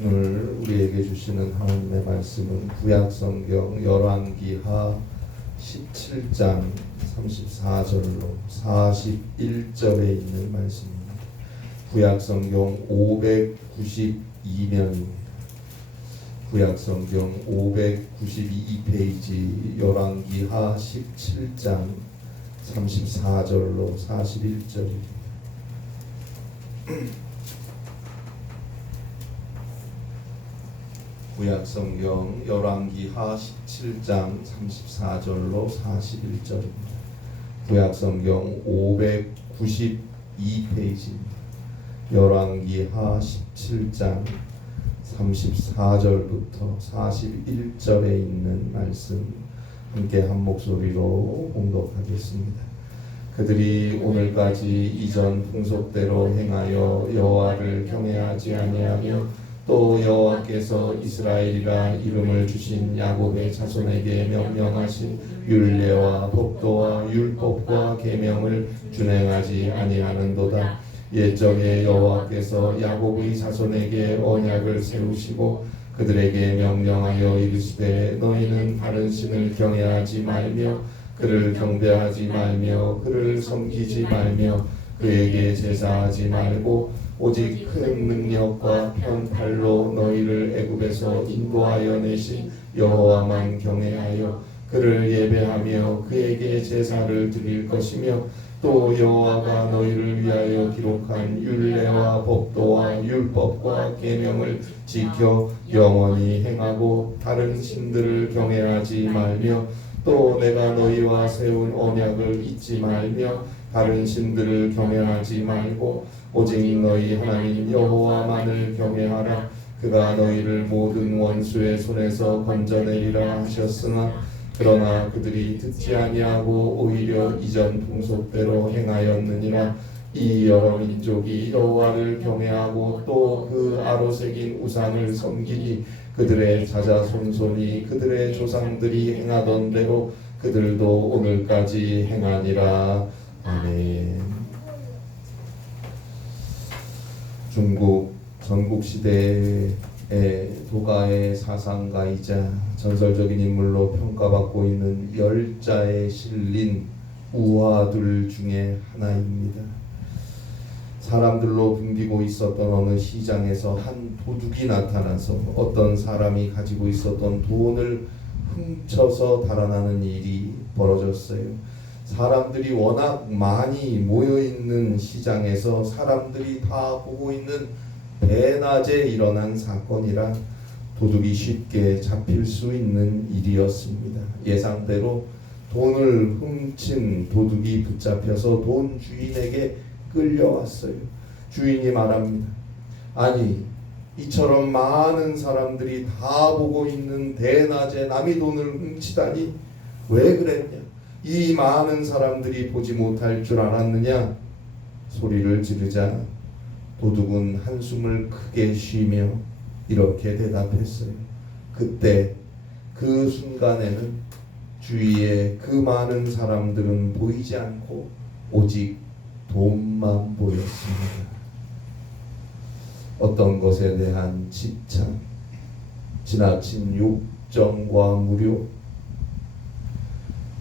오늘 우리에게 주시는 하나님의 말씀은 구약성경 열왕기하 17장 34절로 41절에 있는 말씀입니다. 구약성경 592면입니다. 구약성경 592페이지 열왕기하 17장 34절로 41절입니다. 구약성경 열왕기하 17장 34절로 41절입니다. 구약성경 592페이지입니다. 열왕기하 17장 34절부터 41절에 있는 말씀 함께 한 목소리로 봉독하겠습니다. 그들이 오늘까지 이전 풍속대로 행하여 여호와를 경외하지 아니하며 또 여호와께서 이스라엘이라 이름을 주신 야곱의 자손에게 명령하신 율례와 법도와 율법과 계명을 준행하지 아니하는도다. 옛적에 여호와께서 야곱의 자손에게 언약을 세우시고 그들에게 명령하여 이르시되 너희는 다른 신을 경외하지 말며 그를 경배하지 말며 그를 섬기지 말며 그에게 제사하지 말고 오직 큰 능력과 편팔로 너희를 애굽에서 인도하여 내신 여호와만 경외하여 그를 예배하며 그에게 제사를 드릴 것이며 또 여호와가 너희를 위하여 기록한 율례와 법도와 율법과 계명을 지켜 영원히 행하고 다른 신들을 경외하지 말며 또 내가 너희와 세운 언약을 잊지 말며 다른 신들을 경외하지 말고 오직 너희 하나님 여호와만을 경외하라. 그가 너희를 모든 원수의 손에서 건져내리라 하셨으나 그러나 그들이 듣지 아니하고 오히려 이전 풍속대로 행하였느니라. 이 여러 민족이 여호와를 경외하고 또 그 아로 새긴 우상을 섬기니 그들의 자자손손이 그들의 조상들이 행하던 대로 그들도 오늘까지 행하니라. 아멘. 중국 전국 시대의 도가의 사상가이자 전설적인 인물로 평가받고 있는 열자에 실린 우화들 중에 하나입니다. 사람들로 붐비고 있었던 어느 시장에서 한 도둑이 나타나서 어떤 사람이 가지고 있었던 돈을 훔쳐서 달아나는 일이 벌어졌어요. 사람들이 워낙 많이 모여 있는 시장에서 사람들이 다 보고 있는 대낮에 일어난 사건이라 도둑이 쉽게 잡힐 수 있는 일이었습니다. 예상대로 돈을 훔친 도둑이 붙잡혀서 돈 주인에게 끌려왔어요. 주인이 말합니다. 아니, 이처럼 많은 사람들이 다 보고 있는 대낮에 남의 돈을 훔치다니 왜 그랬냐? 이 많은 사람들이 보지 못할 줄 알았느냐? 소리를 지르자 도둑은 한숨을 크게 쉬며 이렇게 대답했어요. 그때 그 순간에는 주위에 그 많은 사람들은 보이지 않고 오직 돈만 보였습니다. 어떤 것에 대한 집착, 지나친 욕정과 무료,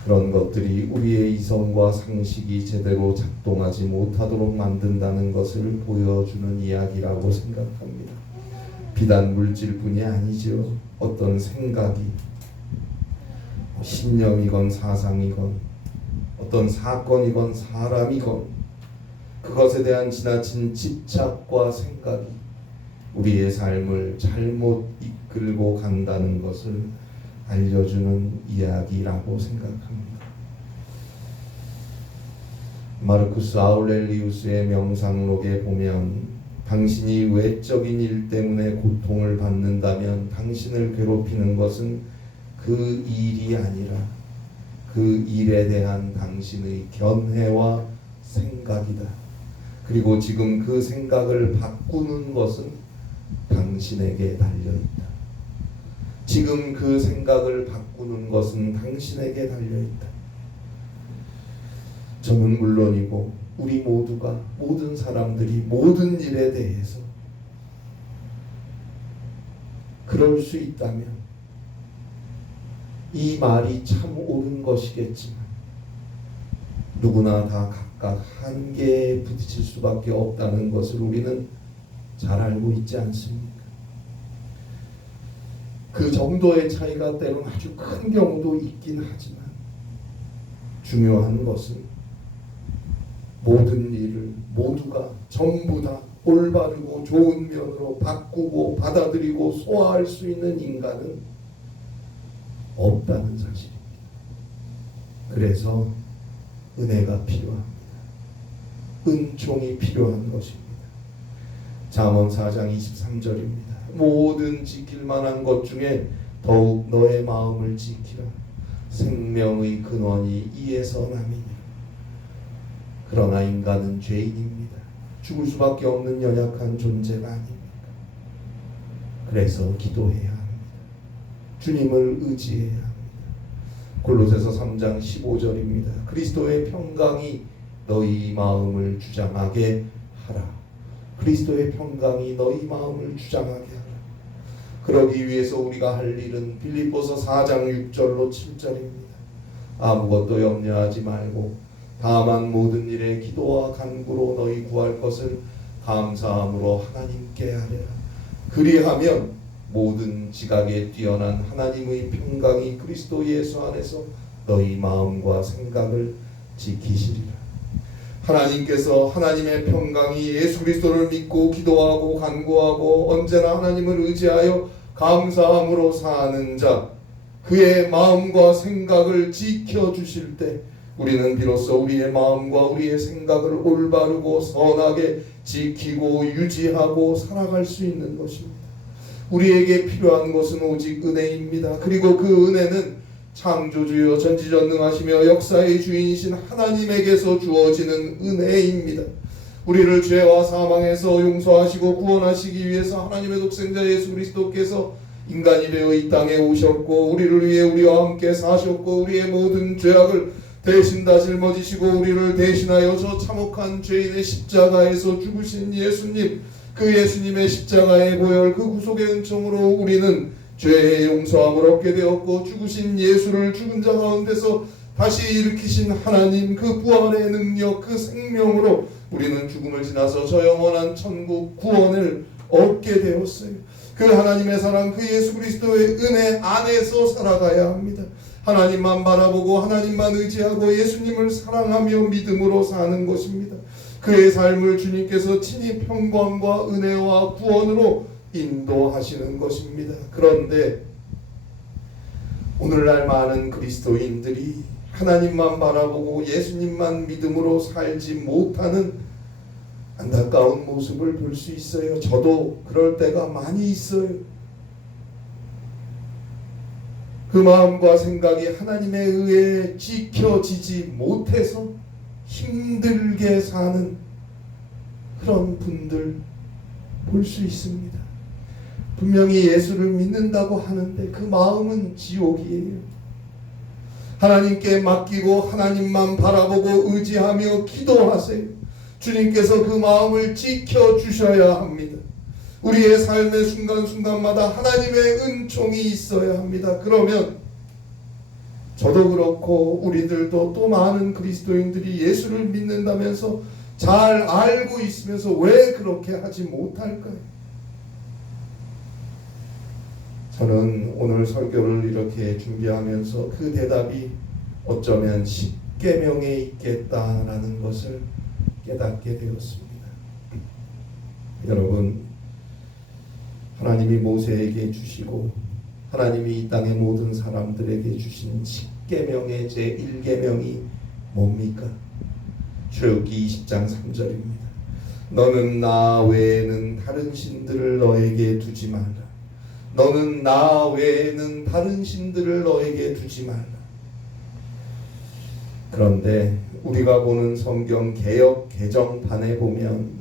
그런 것들이 우리의 이성과 상식이 제대로 작동하지 못하도록 만든다는 것을 보여주는 이야기라고 생각합니다. 비단 물질뿐이 아니죠. 어떤 생각이 신념이건 사상이건 어떤 사건이건 사람이건 그것에 대한 지나친 집착과 생각이 우리의 삶을 잘못 이끌고 간다는 것을 알려주는 이야기라고 생각합니다. 마르쿠스 아울렐리우스의 명상록에 보면 당신이 외적인 일 때문에 고통을 받는다면 당신을 괴롭히는 것은 그 일이 아니라 그 일에 대한 당신의 견해와 생각이다. 그리고 지금 그 생각을 바꾸는 것은 당신에게 달려 있다. 지금 그 생각을 바꾸는 것은 당신에게 달려 있다. 저는 물론이고 우리 모두가 모든 사람들이 모든 일에 대해서 그럴 수 있다면 이 말이 참 옳은 것이겠지만 누구나 다 각각 한계에 부딪힐 수밖에 없다는 것을 우리는 잘 알고 있지 않습니까? 그 정도의 차이가 때론 아주 큰 경우도 있긴 하지만 중요한 것은 모든 일을 모두가 전부 다 올바르고 좋은 면으로 바꾸고 받아들이고 소화할 수 있는 인간은 없다는 사실입니다. 그래서 은혜가 필요합니다. 은총이 필요한 것입니다. 잠언 4장 23절입니다. 모든 지킬 만한 것 중에 더욱 너의 마음을 지키라. 생명의 근원이 이에서 남이니. 그러나 인간은 죄인입니다. 죽을 수밖에 없는 연약한 존재가 아닙니까? 그래서 기도해야 합니다. 주님을 의지해야 합니다. 골로새서 3장 15절입니다. 그리스도의 평강이 너희 마음을 주장하게 하라. 그리스도의 평강이 너희 마음을 주장하게 하라. 그러기 위해서 우리가 할 일은 빌립보서 4장 6절로 7절입니다. 아무것도 염려하지 말고 다만 모든 일에 기도와 간구로 너희 구할 것을 감사함으로 하나님께 하리라. 그리하면 모든 지각에 뛰어난 하나님의 평강이 그리스도 예수 안에서 너희 마음과 생각을 지키시리라. 하나님께서 하나님의 평강이 예수 그리스도를 믿고 기도하고 간구하고 언제나 하나님을 의지하여 감사함으로 사는 자 그의 마음과 생각을 지켜 주실 때 우리는 비로소 우리의 마음과 우리의 생각을 올바르고 선하게 지키고 유지하고 살아갈 수 있는 것입니다. 우리에게 필요한 것은 오직 은혜입니다. 그리고 그 은혜는 창조주여 전지전능하시며 역사의 주인이신 하나님에게서 주어지는 은혜입니다. 우리를 죄와 사망에서 용서하시고 구원하시기 위해서 하나님의 독생자 예수 그리스도께서 인간이 되어 이 땅에 오셨고 우리를 위해 우리와 함께 사셨고 우리의 모든 죄악을 대신 다 짊어지시고 우리를 대신하여 저 참혹한 죄인의 십자가에서 죽으신 예수님 그 예수님의 십자가의 보혈 그 구속의 은총으로 우리는 죄의 용서함을 얻게 되었고 죽으신 예수를 죽은 자 가운데서 다시 일으키신 하나님 그 부활의 능력 그 생명으로 우리는 죽음을 지나서 저 영원한 천국 구원을 얻게 되었어요. 그 하나님의 사랑 그 예수 그리스도의 은혜 안에서 살아가야 합니다. 하나님만 바라보고 하나님만 의지하고 예수님을 사랑하며 믿음으로 사는 것입니다. 그의 삶을 주님께서 친히 평강과 은혜와 구원으로 인도하시는 것입니다. 그런데 오늘날 많은 그리스도인들이 하나님만 바라보고 예수님만 믿음으로 살지 못하는 안타까운 모습을 볼 수 있어요. 저도 그럴 때가 많이 있어요. 그 마음과 생각이 하나님에 의해 지켜지지 못해서 힘들게 사는 그런 분들 볼 수 있습니다. 분명히 예수를 믿는다고 하는데 그 마음은 지옥이에요. 하나님께 맡기고 하나님만 바라보고 의지하며 기도하세요. 주님께서 그 마음을 지켜 주셔야 합니다. 우리의 삶의 순간순간마다 하나님의 은총이 있어야 합니다. 그러면 저도 그렇고 우리들도 또 많은 그리스도인들이 예수를 믿는다면서 잘 알고 있으면서 왜 그렇게 하지 못할까요? 저는 오늘 설교를 이렇게 준비하면서 그 대답이 어쩌면 십계명에 있겠다라는 것을 깨닫게 되었습니다. 여러분 하나님이 모세에게 주시고 하나님이 이 땅의 모든 사람들에게 주신 십계명의 제 1계명이 뭡니까? 출애굽기 20장 3절입니다. 너는 나 외에는 다른 신들을 너에게 두지 말라. 너는 나 외에는 다른 신들을 너에게 두지 말라. 그런데 우리가 보는 성경 개역 개정판에 보면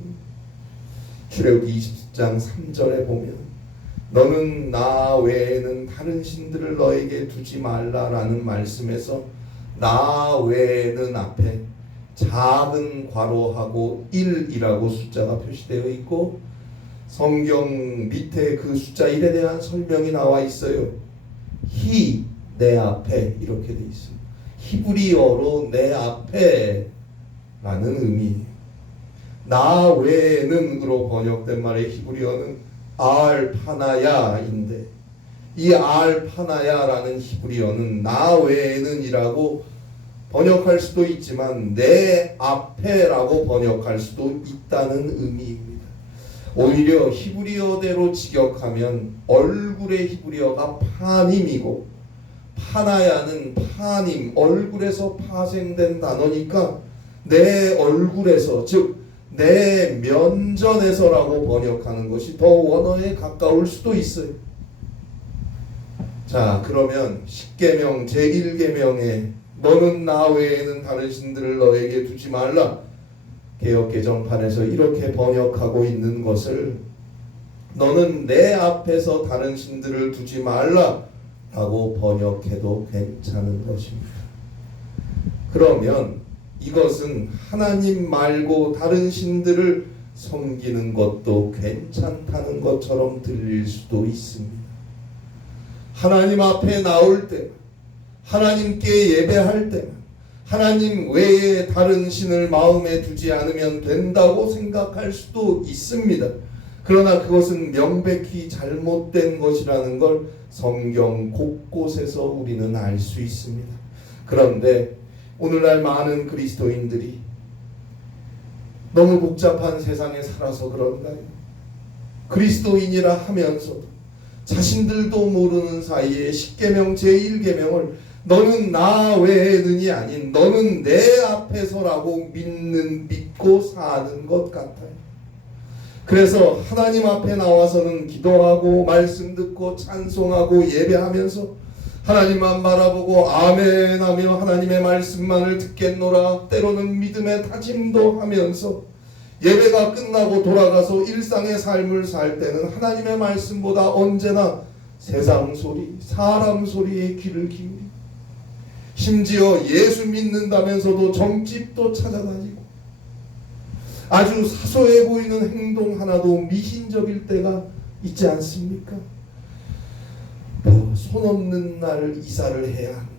출애굽기 20장 3절에 보면 너는 나 외에는 다른 신들을 너에게 두지 말라라는 말씀에서 나 외에는 앞에 작은 괄호하고 1이라고 숫자가 표시되어 있고 성경 밑에 그 숫자 1에 대한 설명이 나와 있어요. 히 내 앞에 이렇게 돼 있어요. 히브리어로 내 앞에 라는 의미예요. 나 외에는으로 번역된 말의 히브리어는 알파나야인데 이 알파나야라는 히브리어는 나 외에는이라고 번역할 수도 있지만 내 앞에라고 번역할 수도 있다는 의미입니다. 오히려 히브리어대로 직역하면 얼굴의 히브리어가 파님이고 파나야는 파님 얼굴에서 파생된 단어니까 내 얼굴에서 즉 내 면전에서라고 번역하는 것이 더 원어에 가까울 수도 있어요. 자, 그러면 10계명 제1계명에 너는 나 외에는 다른 신들을 너에게 두지 말라. 개혁 개정판에서 이렇게 번역하고 있는 것을 너는 내 앞에서 다른 신들을 두지 말라 라고 번역해도 괜찮은 것입니다. 그러면 이것은 하나님 말고 다른 신들을 섬기는 것도 괜찮다는 것처럼 들릴 수도 있습니다. 하나님 앞에 나올 때, 하나님께 예배할 때, 하나님 외에 다른 신을 마음에 두지 않으면 된다고 생각할 수도 있습니다. 그러나 그것은 명백히 잘못된 것이라는 걸 성경 곳곳에서 우리는 알 수 있습니다. 그런데 오늘날 많은 그리스도인들이 너무 복잡한 세상에 살아서 그런가요? 그리스도인이라 하면서도 자신들도 모르는 사이에 10계명 제1계명을 너는 나 외에는이 아닌 너는 내 앞에서라고 믿는 믿고 사는 것 같아요. 그래서 하나님 앞에 나와서는 기도하고 말씀 듣고 찬송하고 예배하면서 하나님만 바라보고 아멘 하며 하나님의 말씀만을 듣겠노라 때로는 믿음의 다짐도 하면서 예배가 끝나고 돌아가서 일상의 삶을 살 때는 하나님의 말씀보다 언제나 세상 소리, 사람 소리에 귀를 깁니다. 심지어 예수 믿는다면서도 점집도 찾아다니고 아주 사소해 보이는 행동 하나도 미신적일 때가 있지 않습니까? 뭐 손 없는 날 이사를 해야 한다.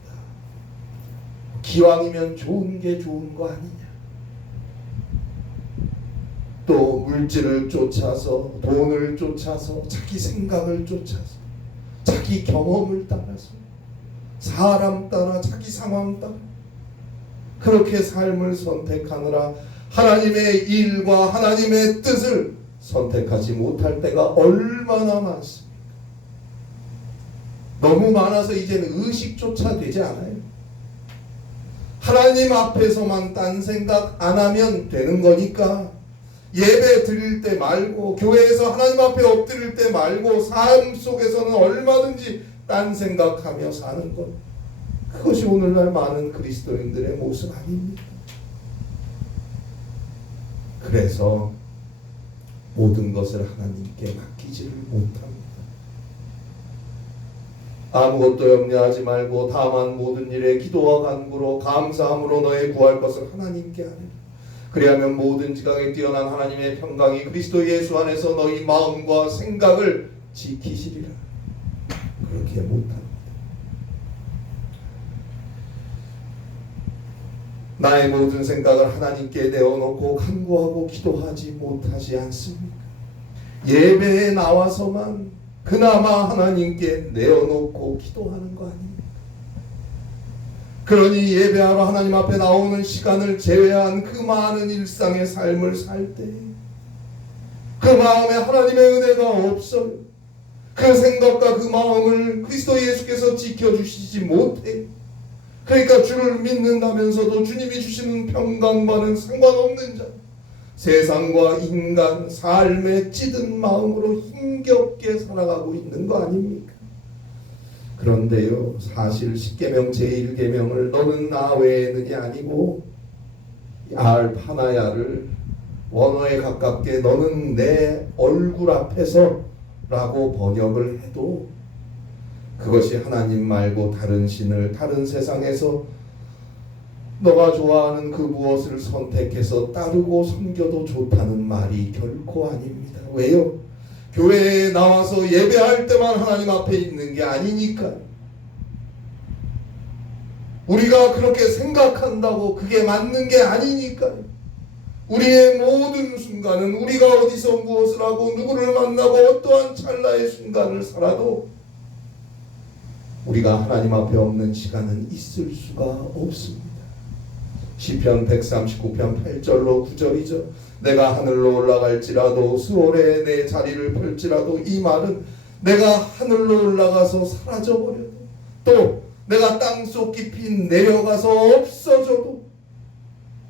기왕이면 좋은 게 좋은 거 아니냐. 또 물질을 쫓아서 돈을 쫓아서 자기 생각을 쫓아서 자기 경험을 따라서 사람 따라 자기 상황 따라 그렇게 삶을 선택하느라 하나님의 일과 하나님의 뜻을 선택하지 못할 때가 얼마나 많습니까? 너무 많아서 이제는 의식조차 되지 않아요. 하나님 앞에서만 딴 생각 안 하면 되는 거니까 예배 드릴 때 말고 교회에서 하나님 앞에 엎드릴 때 말고 삶 속에서는 얼마든지 딴 생각하며 사는 것 그것이 오늘날 많은 그리스도인들의 모습 아닙니까? 그래서 모든 것을 하나님께 맡기지를 못합니다. 아무것도 염려하지 말고 다만 모든 일에 기도와 간구로 감사함으로 너의 구할 것을 하나님께 하리라. 그리하면 모든 지각에 뛰어난 하나님의 평강이 그리스도 예수 안에서 너희 마음과 생각을 지키시리라. 그렇게 못합니다. 나의 모든 생각을 하나님께 내어놓고 간구하고 기도하지 못하지 않습니까? 예배에 나와서만 그나마 하나님께 내어놓고 기도하는 거 아닙니까? 그러니 예배하러 하나님 앞에 나오는 시간을 제외한 그 많은 일상의 삶을 살 때, 그 마음에 하나님의 은혜가 없어요. 그 생각과 그 마음을 그리스도 예수께서 지켜주시지 못해. 그러니까 주를 믿는다면서도 주님이 주시는 평강과는 상관없는 자. 세상과 인간 삶에 찌든 마음으로 힘겹게 살아가고 있는 거 아닙니까? 그런데요 사실 10계명 제1계명을 너는 나 외에는이 아니고 알파나야를 원어에 가깝게 너는 내 얼굴 앞에서 라고 번역을 해도 그것이 하나님 말고 다른 신을 다른 세상에서 너가 좋아하는 그 무엇을 선택해서 따르고 섬겨도 좋다는 말이 결코 아닙니다. 왜요? 교회에 나와서 예배할 때만 하나님 앞에 있는 게 아니니까. 우리가 그렇게 생각한다고 그게 맞는 게 아니니까. 우리의 모든 순간은 우리가 어디서 무엇을 하고 누구를 만나고 어떠한 찰나의 순간을 살아도 우리가 하나님 앞에 없는 시간은 있을 수가 없습니다. 시편 139편 8절로 9절이죠. 내가 하늘로 올라갈지라도 수월에 내 자리를 펼지라도 이 말은 내가 하늘로 올라가서 사라져 버려도 또 내가 땅속 깊이 내려가서 없어져도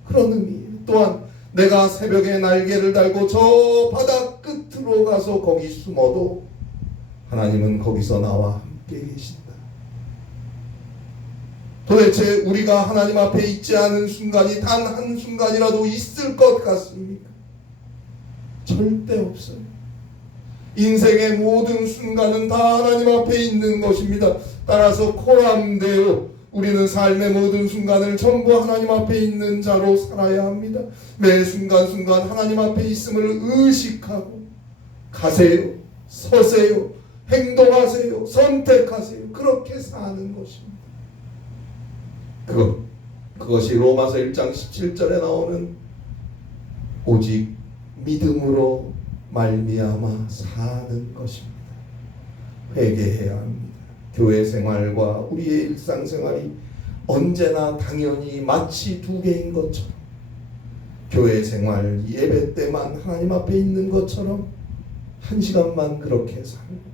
그런 의미 또한 내가 새벽에 날개를 달고 저 바다 끝으로 가서 거기 숨어도 하나님은 거기서 나와 함께 계신다. 도대체 우리가 하나님 앞에 있지 않은 순간이 단 한 순간이라도 있을 것 같습니까? 절대 없어요. 인생의 모든 순간은 다 하나님 앞에 있는 것입니다. 따라서 코람되어 우리는 삶의 모든 순간을 전부 하나님 앞에 있는 자로 살아야 합니다. 매 순간순간 하나님 앞에 있음을 의식하고 가세요, 서세요, 행동하세요, 선택하세요. 그렇게 사는 것입니다. 그것, 그것이 로마서 1장 17절에 나오는 오직 믿음으로 말미암아 사는 것입니다. 회개해야 합니다. 교회 생활과 우리의 일상생활이 언제나 당연히 마치 두 개인 것처럼 교회 생활 예배 때만 하나님 앞에 있는 것처럼 한 시간만 그렇게 살고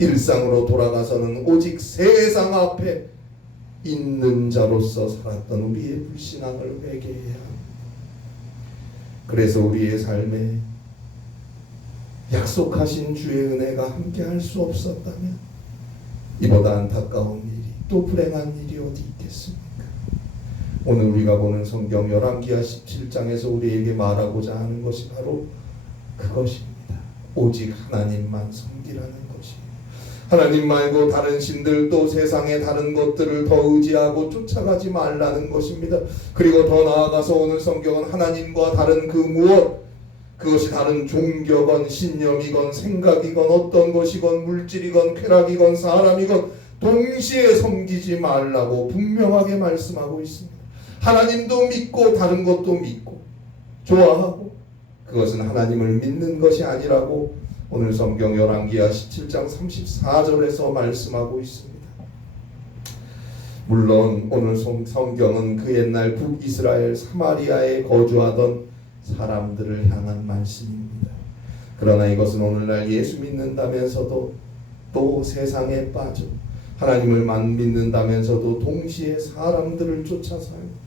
일상으로 돌아가서는 오직 세상 앞에 있는 자로서 살았던 우리의 불신앙을 회개해야 합니다. 그래서 우리의 삶에 약속하신 주의 은혜가 함께할 수 없었다면 이보다 안타까운 일이 또 불행한 일이 어디 있겠습니까? 오늘 우리가 보는 성경 열왕기하 17장에서 우리에게 말하고자 하는 것이 바로 그것입니다. 오직 하나님만 섬기라는 것이에요. 하나님 말고 다른 신들 또 세상의 다른 것들을 더 의지하고 쫓아가지 말라는 것입니다. 그리고 더 나아가서 오늘 성경은 하나님과 다른 그 무엇 그것이 다른 종교건 신념이건 생각이건 어떤 것이건 물질이건 쾌락이건 사람이건 동시에 섬기지 말라고 분명하게 말씀하고 있습니다. 하나님도 믿고 다른 것도 믿고 좋아하고 그것은 하나님을 믿는 것이 아니라고 오늘 성경 열왕기하 17장 34절에서 말씀하고 있습니다. 물론 오늘 성경은 그 옛날 북이스라엘 사마리아에 거주하던 사람들을 향한 말씀입니다. 그러나 이것은 오늘날 예수 믿는다면서도 또 세상에 빠져 하나님을 믿는다면서도 동시에 사람들을 쫓아 살고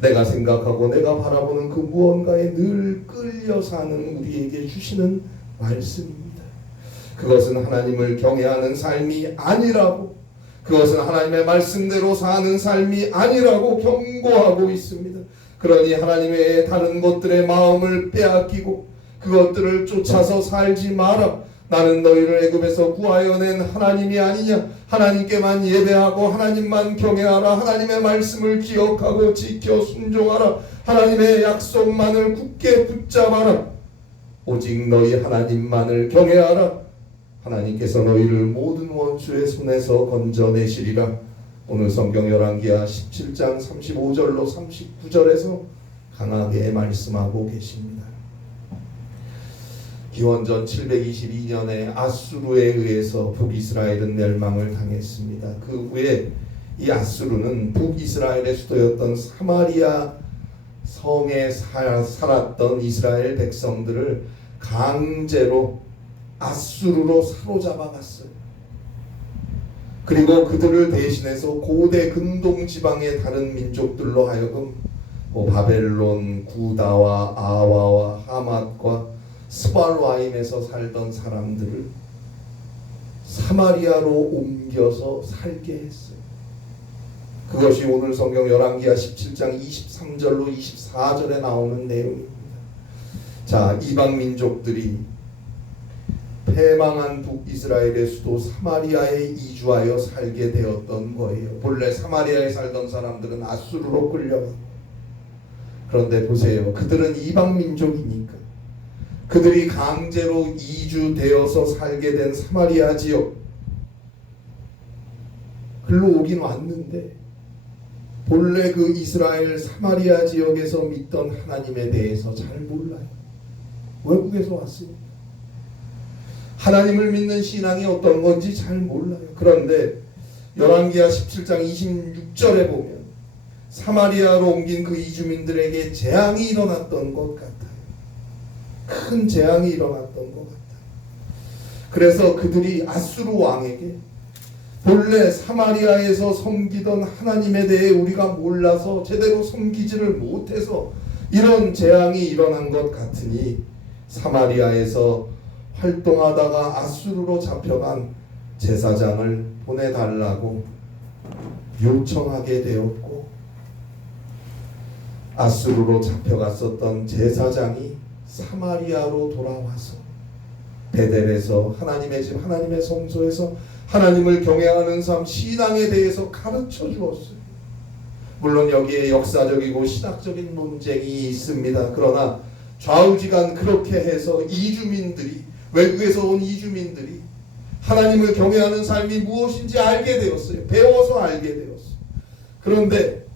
내가 생각하고 내가 바라보는 그 무언가에 늘 끌려 사는 우리에게 주시는 말씀입니다. 그것은 하나님을 경외하는 삶이 아니라고 그것은 하나님의 말씀대로 사는 삶이 아니라고 경고하고 있습니다. 그러니 하나님의 다른 것들의 마음을 빼앗기고 그것들을 쫓아서 살지 마라. 나는 너희를 애굽에서 구하여 낸 하나님이 아니냐? 하나님께만 예배하고 하나님만 경외하라. 하나님의 말씀을 기억하고 지켜 순종하라. 하나님의 약속만을 굳게 붙잡아라. 오직 너희 하나님만을 경외하라. 하나님께서 너희를 모든 원수의 손에서 건져내시리라. 오늘 성경 열왕기하 17장 35절로 39절에서 강하게 말씀하고 계십니다. 기원전 722년에 아수르에 의해서 북이스라엘은 멸망을 당했습니다. 그 후에 이 아수르는 북이스라엘의 수도였던 사마리아 성에 살았던 이스라엘 백성들을 강제로 아수르로 사로잡아 갔어요. 그리고 그들을 대신해서 고대 근동 지방의 다른 민족들로 하여금 뭐 바벨론, 구다와 아와와 하맛과 스발와임에서 살던 사람들을 사마리아로 옮겨서 살게 했어요. 그것이 오늘 성경 열왕기하 17장 23절로 24절에 나오는 내용입니다. 자, 이방 민족들이 패망한 북이스라엘의 수도 사마리아에 이주하여 살게 되었던 거예요. 본래 사마리아에 살던 사람들은 아수르로 끌려가. 그런데 보세요. 그들은 이방 민족이니까 그들이 강제로 이주되어서 살게 된 사마리아 지역 글로 오긴 왔는데 본래 그 이스라엘 사마리아 지역에서 믿던 하나님에 대해서 잘 몰라요. 외국에서 왔으니까. 하나님을 믿는 신앙이 어떤 건지 잘 몰라요. 그런데 열왕기하 17장 26절에 보면 사마리아로 옮긴 그 이주민들에게 재앙이 일어났던 것 같아요. 큰 재앙이 일어났던 것 같아요. 그래서 그들이 아수르 왕에게 본래 사마리아에서 섬기던 하나님에 대해 우리가 몰라서 제대로 섬기지를 못해서 이런 재앙이 일어난 것 같으니 사마리아에서 활동하다가 아수르로 잡혀간 제사장을 보내달라고 요청하게 되었고 아수르로 잡혀갔었던 제사장이 사마리아로 돌아와서 베델에서 하나님의 집 하나님의 성소에서 하나님을 경외하는 삶 신앙에 대해서 가르쳐 주었어요. 물론 여기에 역사적이고 신학적인 논쟁이 있습니다. 그러나 좌우지간 그렇게 해서 이주민들이 외국에서 온 이주민들이 하나님을 경외하는 삶이 무엇인지 알게 되었어요. 배워서 알게 되었어요. 그런데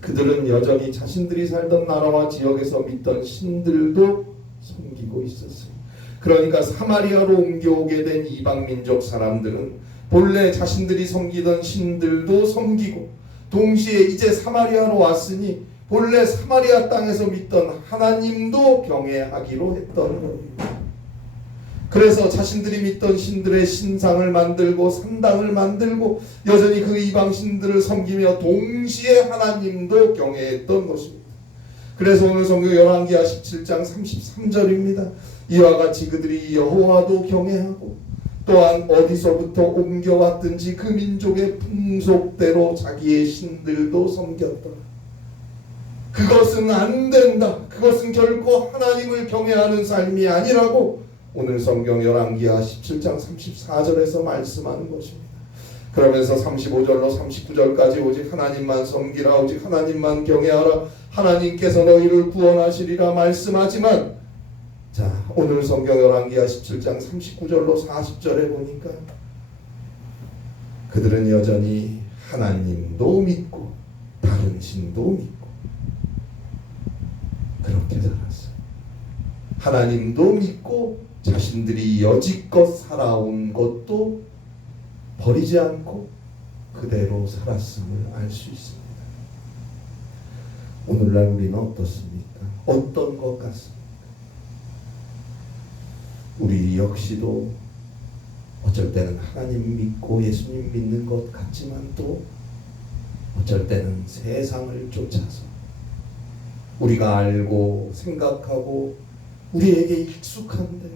그들은 여전히 자신들이 살던 나라와 지역에서 믿던 신들도 섬기고 있었어요. 그러니까 사마리아로 옮겨오게 된 이방 민족 사람들은 본래 자신들이 섬기던 신들도 섬기고 동시에 이제 사마리아로 왔으니 본래 사마리아 땅에서 믿던 하나님도 경외하기로 했던 거예요. 그래서 자신들이 믿던 신들의 신상을 만들고 산당을 만들고 여전히 그 이방 신들을 섬기며 동시에 하나님도 경외했던 것입니다. 그래서 오늘 성경 열왕기하 17장 33절입니다. 이와 같이 그들이 여호와도 경외하고 또한 어디서부터 옮겨왔든지 그 민족의 풍속대로 자기의 신들도 섬겼더라. 그것은 안 된다. 그것은 결코 하나님을 경외하는 삶이 아니라고 오늘 성경 열왕기하 17장 34절에서 말씀하는 것입니다. 그러면서 35절로 39절까지 오직 하나님만 섬기라 오직 하나님만 경외하라 하나님께서 너희를 구원하시리라 말씀하지만 자 오늘 성경 열왕기하 17장 39절로 40절에 보니까 그들은 여전히 하나님도 믿고 다른 신도 믿고 그렇게 살았어요. 하나님도 믿고 자신들이 여지껏 살아온 것도 버리지 않고 그대로 살았음을 알 수 있습니다. 오늘날 우리는 어떻습니까? 어떤 것 같습니까? 우리 역시도 어쩔 때는 하나님 믿고 예수님 믿는 것 같지만 또 어쩔 때는 세상을 쫓아서 우리가 알고 생각하고 우리에게 익숙한 대로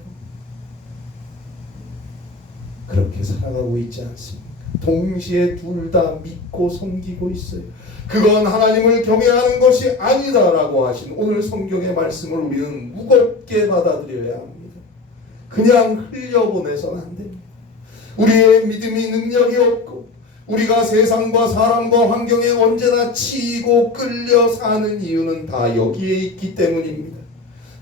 그렇게 살아가고 있지 않습니까? 동시에 둘 다 믿고 섬기고 있어요. 그건 하나님을 경외하는 것이 아니다라고 하신 오늘 성경의 말씀을 우리는 무겁게 받아들여야 합니다. 그냥 흘려보내서는 안 됩니다. 우리의 믿음이 능력이 없고 우리가 세상과 사람과 환경에 언제나 치이고 끌려 사는 이유는 다 여기에 있기 때문입니다.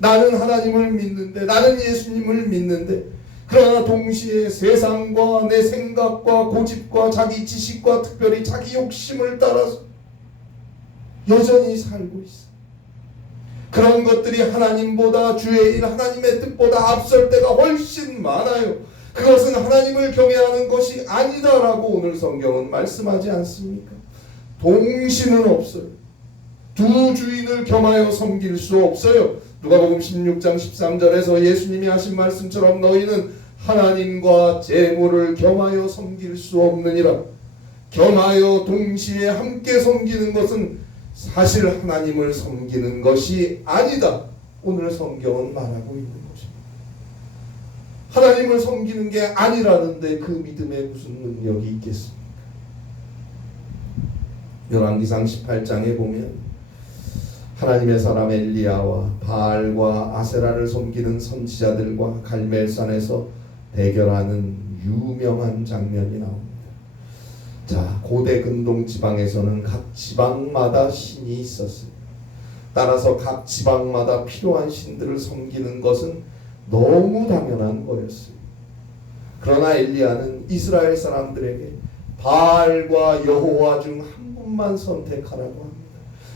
나는 하나님을 믿는데 나는 예수님을 믿는데 그러나 동시에 세상과 내 생각과 고집과 자기 지식과 특별히 자기 욕심을 따라서 여전히 살고 있어. 그런 것들이 하나님보다 주의 일, 하나님의 뜻보다 앞설 때가 훨씬 많아요. 그것은 하나님을 경외하는 것이 아니다라고 오늘 성경은 말씀하지 않습니까? 동시는 없어요. 두 주인을 겸하여 섬길 수 없어요. 누가복음 16장 13절에서 예수님이 하신 말씀처럼 너희는 하나님과 재물을 겸하여 섬길 수 없느니라. 겸하여 동시에 함께 섬기는 것은 사실 하나님을 섬기는 것이 아니다. 오늘 성경은 말하고 있는 것입니다. 하나님을 섬기는 게 아니라는데 그 믿음에 무슨 능력이 있겠습니까? 열왕기상 18장에 보면 하나님의 사람 엘리야와 바알과 아세라를 섬기는 선지자들과 갈멜산에서 대결하는 유명한 장면이 나옵니다. 자, 고대 근동 지방에서는 각 지방마다 신이 있었습니다. 따라서 각 지방마다 필요한 신들을 섬기는 것은 너무 당연한 거였어요. 그러나 엘리야는 이스라엘 사람들에게 바알과 여호와 중 한 분만 선택하라고 합니다.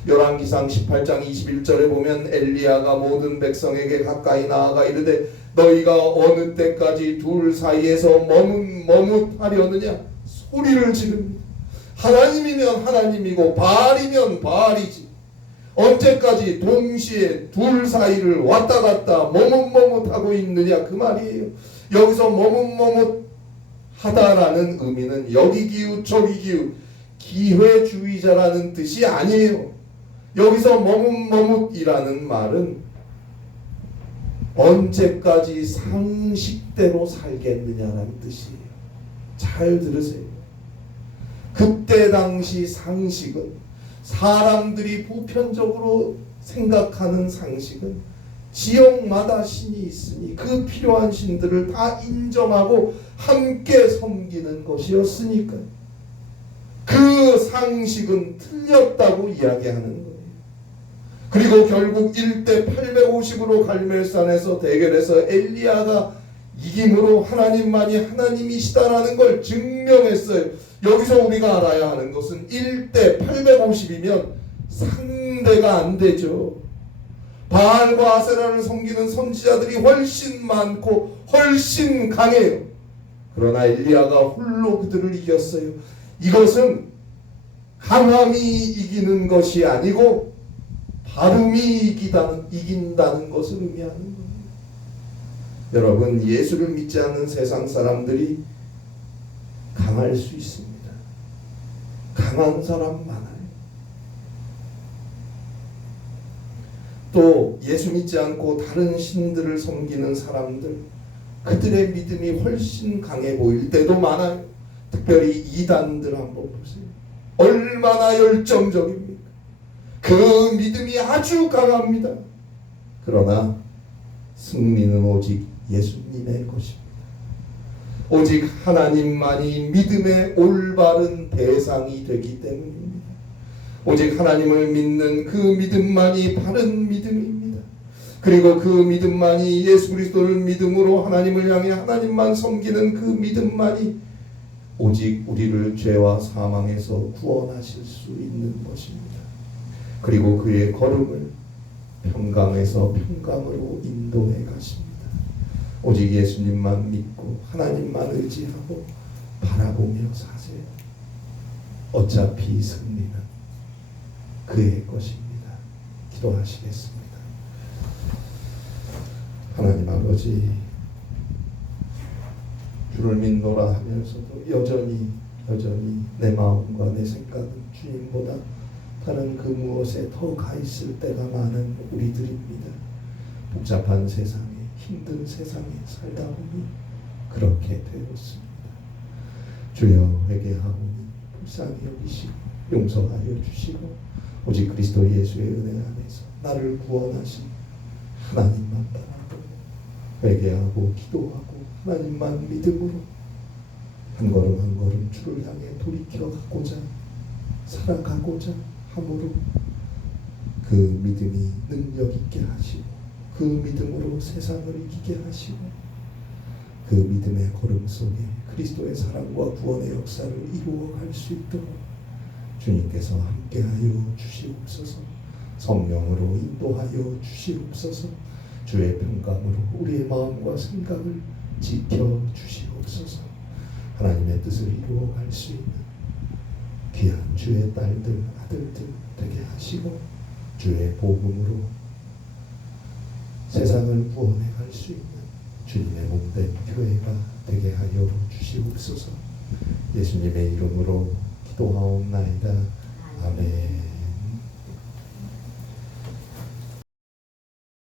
열왕기상 18장 21절에 보면 엘리야가 모든 백성에게 가까이 나아가 이르되 너희가 어느 때까지 둘 사이에서 머뭇 머뭇하려느냐 소리를 지릅니다. 하나님이면 하나님이고 바알이면 바알이지. 언제까지 동시에 둘 사이를 왔다 갔다 머뭇머뭇하고 있느냐 그 말이에요. 여기서 머뭇머뭇 하다라는 의미는 여기 기우 저기 기우 기회주의자라는 뜻이 아니에요. 여기서 머뭇머뭇이라는 말은 언제까지 상식대로 살겠느냐라는 뜻이에요. 잘 들으세요. 그때 당시 상식은 사람들이 보편적으로 생각하는 상식은 지역마다 신이 있으니 그 필요한 신들을 다 인정하고 함께 섬기는 것이었으니까요. 그 상식은 틀렸다고 이야기하는. 그리고 결국 1대 850으로 갈멜산에서 대결해서 엘리야가 이김으로 하나님만이 하나님이시다라는 걸 증명했어요. 여기서 우리가 알아야 하는 것은 1대 850이면 상대가 안 되죠. 바알과 아세라를 섬기는 선지자들이 훨씬 많고 훨씬 강해요. 그러나 엘리야가 홀로 그들을 이겼어요. 이것은 강함이 이기는 것이 아니고 바름이 이기다는, 이긴다는 것을 의미하는 거예요. 여러분 예수를 믿지 않는 세상 사람들이 강할 수 있습니다. 강한 사람 많아요. 또 예수 믿지 않고 다른 신들을 섬기는 사람들 그들의 믿음이 훨씬 강해 보일 때도 많아요. 특별히 이단들 한번 보세요. 얼마나 열정적입니까? 그 믿음이 아주 강합니다. 그러나 승리는 오직 예수님의 것입니다. 오직 하나님만이 믿음의 올바른 대상이 되기 때문입니다. 오직 하나님을 믿는 그 믿음만이 바른 믿음입니다. 그리고 그 믿음만이 예수 그리스도를 믿음으로 하나님을 향해 하나님만 섬기는 그 믿음만이 오직 우리를 죄와 사망에서 구원하실 수 있는 것입니다. 그리고 그의 걸음을 평강에서 평강으로 인도해 가십니다. 오직 예수님만 믿고 하나님만 의지하고 바라보며 사세요. 어차피 승리는 그의 것입니다. 기도하시겠습니다. 하나님 아버지 주를 믿노라 하면서도 여전히 여전히 내 마음과 내 생각은 주님보다 다른 그 무엇에 더 가 있을 때가 많은 우리들입니다. 복잡한 세상에 힘든 세상에 살다 보니 그렇게 되었습니다. 주여 회개하오니 불쌍히 여기시고 용서하여 주시고 오직 그리스도 예수의 은혜 안에서 나를 구원하신 하나님만 바라보고 회개하고 기도하고 하나님만 믿음으로 한 걸음 한 걸음 주를 향해 돌이켜 가고자 살아가고자 함으로 그 믿음이 능력 있게 하시고 그 믿음으로 세상을 이기게 하시고 그 믿음의 걸음 속에 그리스도의 사랑과 구원의 역사를 이루어 갈 수 있도록 주님께서 함께하여 주시옵소서 성령으로 인도하여 주시옵소서 주의 평강으로 우리의 마음과 생각을 지켜 주시옵소서. 하나님의 뜻을 이루어 갈 수 있는 귀한 주의 딸들 아들들 되게 하시고 주의 복음으로 세상을 구원해 갈 수 있는 주님의 몸된 교회가 되게 하여 주시옵소서 예수님의 이름으로 기도하옵나이다.